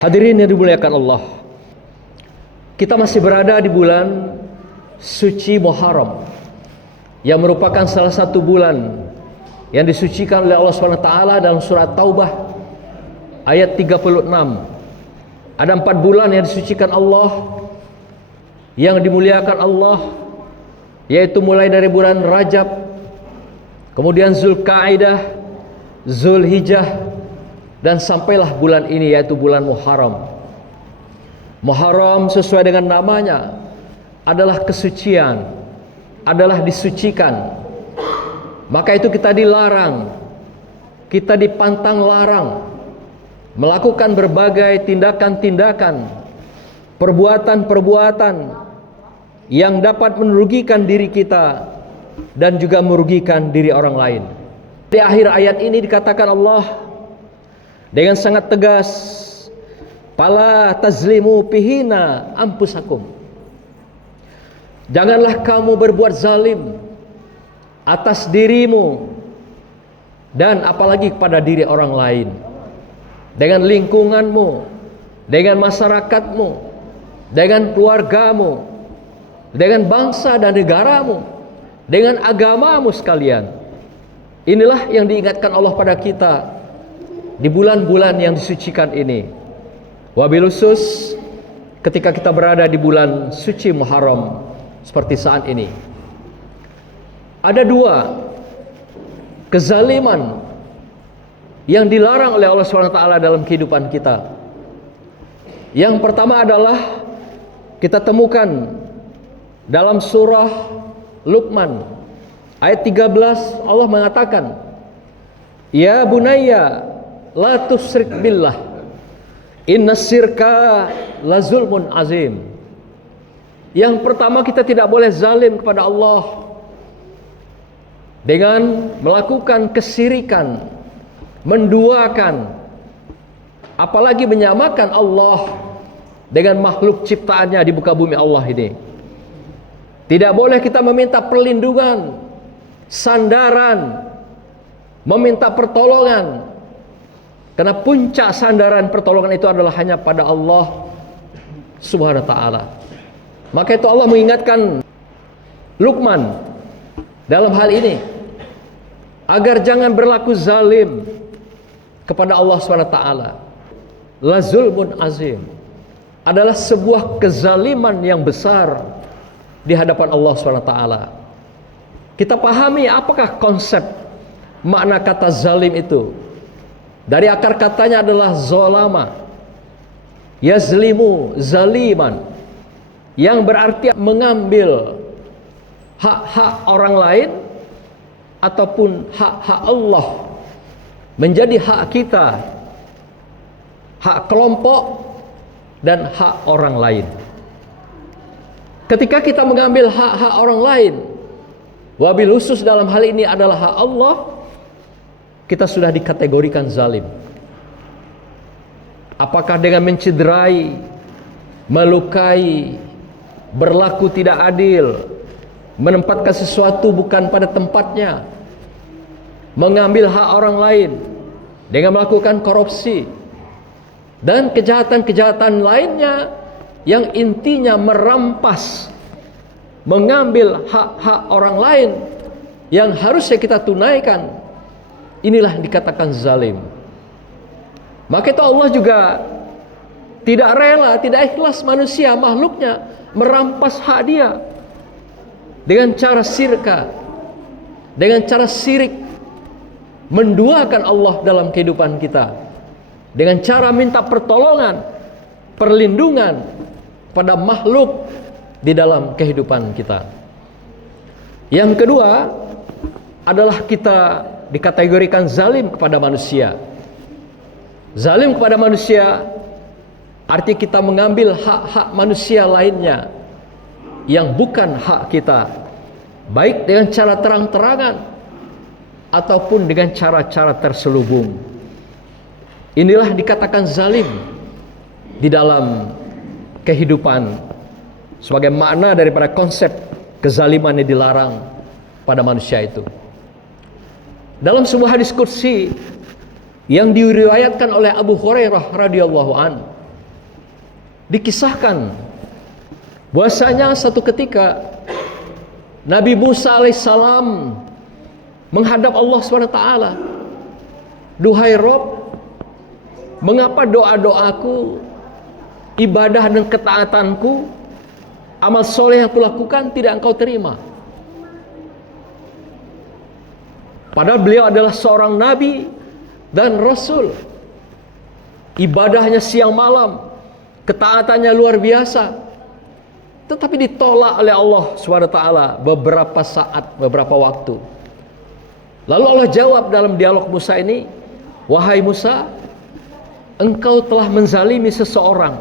Hadirin yang dimuliakan Allah, kita masih berada di bulan suci Muharram yang merupakan salah satu bulan yang disucikan oleh Allah SWT dalam surat Taubah ayat 36. Ada 4 bulan yang disucikan Allah, yang dimuliakan Allah, yaitu mulai dari bulan Rajab, kemudian Zulkaidah, Zulhijjah, dan sampailah bulan ini, yaitu bulan Muharram. Muharram sesuai dengan namanya adalah kesucian, adalah disucikan. Maka itu kita dilarang, kita dipantang larang melakukan berbagai tindakan-tindakan, perbuatan-perbuatan yang dapat merugikan diri kita dan juga merugikan diri orang lain. Di akhir ayat ini dikatakan Allah dengan sangat tegas, "Fala tazlimu fihina anfusakum." Janganlah kamu berbuat zalim atas dirimu dan apalagi kepada diri orang lain, dengan lingkunganmu, dengan masyarakatmu, dengan keluargamu, dengan bangsa dan negaramu, dengan agamamu sekalian. Inilah yang diingatkan Allah pada kita di bulan-bulan yang disucikan ini. Wabil khusus ketika kita berada di bulan suci Muharram seperti saat ini. Ada 2 kezaliman yang dilarang oleh Allah SWT dalam kehidupan kita. Yang pertama adalah kita temukan dalam surah Luqman ayat 13. Allah mengatakan, "Ya bunayya la tusyrik billah, inna syirka la zulmun azim." Yang pertama, kita tidak boleh zalim kepada Allah dengan melakukan kesyirikan, menduakan, apalagi menyamakan Allah dengan makhluk ciptaannya di muka bumi Allah ini. Tidak boleh kita meminta perlindungan, sandaran, meminta pertolongan, karena puncak sandaran pertolongan itu adalah hanya pada Allah Subhanahu wa ta'ala. Maka itu Allah mengingatkan Luqman dalam hal ini agar jangan berlaku zalim kepada Allah Subhanahu wa ta'ala. La zulmun azim adalah sebuah kezaliman yang besar di hadapan Allah Subhanahu wa ta'ala. Kita pahami apakah konsep makna kata zalim itu. Dari akar katanya adalah zolama, yazlimu, zaliman, yang berarti mengambil hak-hak orang lain ataupun hak-hak Allah menjadi hak kita, hak kelompok dan hak orang lain. Ketika kita mengambil hak-hak orang lain, wabil khusus dalam hal ini adalah hak Allah, kita sudah dikategorikan zalim. Apakah dengan mencederai, melukai, berlaku tidak adil, menempatkan sesuatu bukan pada tempatnya, mengambil hak orang lain dengan melakukan korupsi dan kejahatan-kejahatan lainnya yang intinya merampas, mengambil hak-hak orang lain yang harusnya kita tunaikan. Inilah dikatakan zalim. Maka itu Allah juga tidak rela, tidak ikhlas manusia, makhluknya merampas hak dia dengan cara syirka, dengan cara syirik, menduakan Allah dalam kehidupan kita, dengan cara minta pertolongan, perlindungan pada makhluk di dalam kehidupan kita. Yang kedua adalah kita dikategorikan zalim kepada manusia. Zalim kepada manusia arti kita mengambil hak-hak manusia lainnya yang bukan hak kita, baik dengan cara terang-terangan ataupun dengan cara-cara terselubung. Inilah dikatakan zalim di dalam kehidupan sebagai makna daripada konsep kezaliman yang dilarang pada manusia itu. Dalam sebuah hadis qudsi yang diriwayatkan oleh Abu Hurairah radhiyallahu an, dikisahkan bahwasanya satu ketika Nabi Musa alaihissalam menghadap Allah SWT. Duhai Rob, mengapa doa-doaku, ibadah dan ketaatanku, amal soleh yang kulakukan tidak engkau terima? Padahal beliau adalah seorang nabi dan rasul. Ibadahnya siang malam, ketaatannya luar biasa. Tetapi ditolak oleh Allah SWT beberapa saat, beberapa waktu. Lalu Allah jawab dalam dialog Musa ini, wahai Musa, engkau telah menzalimi seseorang,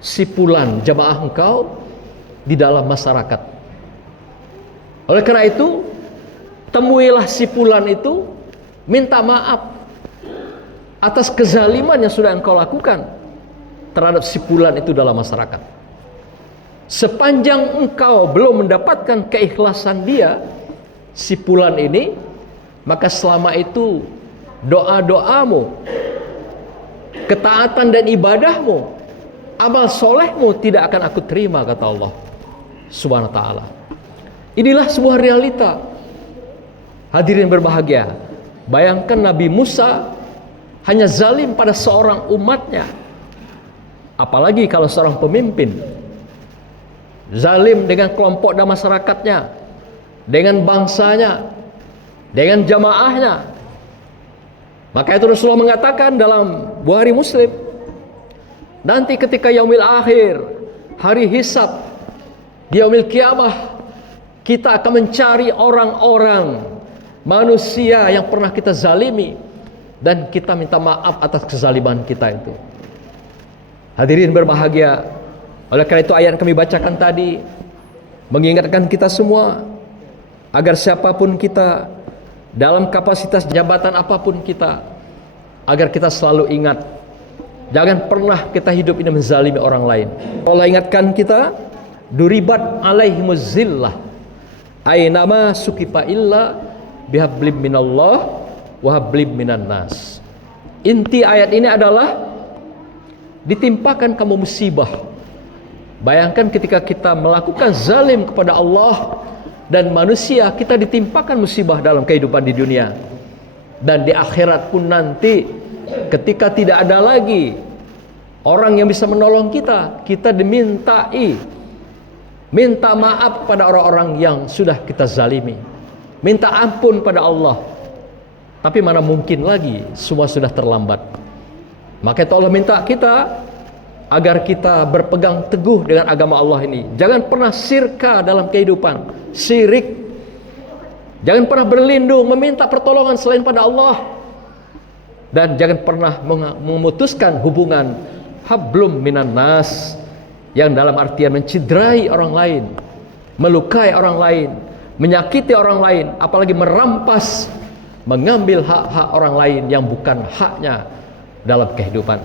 si fulan jamaah engkau di dalam masyarakat. Oleh karena itu, temuilah si fulan itu, minta maaf atas kezaliman yang sudah engkau lakukan terhadap si fulan itu dalam masyarakat. Sepanjang engkau belum mendapatkan keikhlasan dia, si fulan ini, maka selama itu doa-doamu, ketaatan dan ibadahmu, amal solehmu tidak akan aku terima, kata Allah Subhanahu wa ta'ala. Inilah sebuah realita. Hadirin berbahagia, bayangkan Nabi Musa hanya zalim pada seorang umatnya, apalagi kalau seorang pemimpin zalim dengan kelompok dan masyarakatnya, dengan bangsanya, dengan jamaahnya. Maka itu Rasulullah mengatakan dalam Bukhari Muslim, nanti ketika yaumil akhir, hari hisab, di yaumil kiamah, kita akan mencari orang-orang manusia yang pernah kita zalimi, dan kita minta maaf atas kezaliman kita itu. Hadirin berbahagia, oleh karena itu ayat yang kami bacakan tadi mengingatkan kita semua agar siapapun kita, dalam kapasitas jabatan apapun kita, agar kita selalu ingat, jangan pernah kita hidup ini menzalimi orang lain. Allah ingatkan kita, duribat alaihimuz zillah ainama sukifa illa bihablim minallah wa hablim minan nas. Inti ayat ini adalah ditimpakan kamu musibah. Bayangkan ketika kita melakukan zalim kepada Allah dan manusia, kita ditimpakan musibah dalam kehidupan di dunia. Dan di akhirat pun nanti, ketika tidak ada lagi orang yang bisa menolong kita, kita dimintai minta maaf pada orang-orang yang sudah kita zalimi, minta ampun pada Allah. Tapi mana mungkin lagi, semua sudah terlambat. Maka itu Allah minta kita agar kita berpegang teguh dengan agama Allah ini. Jangan pernah syirka dalam kehidupan, syirik. Jangan pernah berlindung, meminta pertolongan selain pada Allah. Dan jangan pernah memutuskan hubungan hablum minan nas, yang dalam artian menciderai orang lain, melukai orang lain, menyakiti orang lain, apalagi merampas, mengambil hak-hak orang lain yang bukan haknya dalam kehidupan.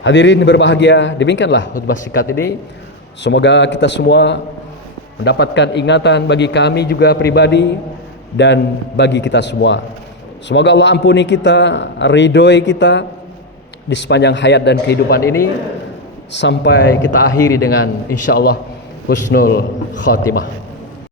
Hadirin berbahagia, demikianlah khutbah singkat ini. Semoga kita semua mendapatkan ingatan bagi kami juga pribadi dan bagi kita semua. Semoga Allah ampuni kita, ridhoi kita di sepanjang hayat dan kehidupan ini, sampai kita akhiri dengan insyaallah husnul khatimah.